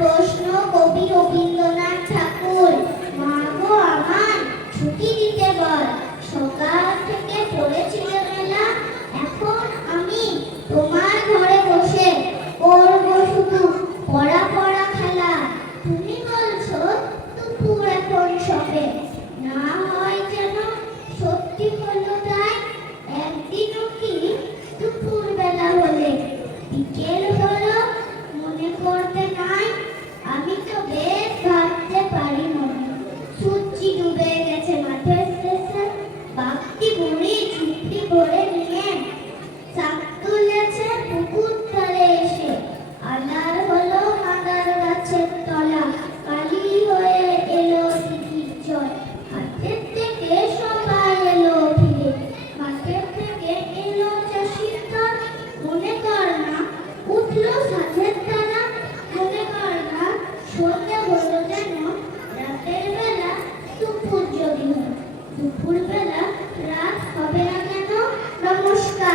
প্রশ্ন কবি রবীন্দ্রনাথ ঠাকুর মা গো আমার ছুটি দিতে বল। সকাল থেকে পড়েছিল মেলা, এখন আমি তোমার ঘরে বসে করব শুধু পড়া পড়া খেলা। তুমি বলছো, দুপুর এখন সবে। না হয় যেন সত্যি হলো ভরে নিয়ে চাপ তুলেছে পুকুর ধারে এসে। আলার হলো কাঁদার গাছের তলা। কালি হয়ে এলো দিঘির জল। হাতের থেকে সবাই এলো ফিরে মাঠের থেকে এলো চাষির দল। মনে কর না, উঠল সাথের তারা। মনে কর না, সন্ধ্যা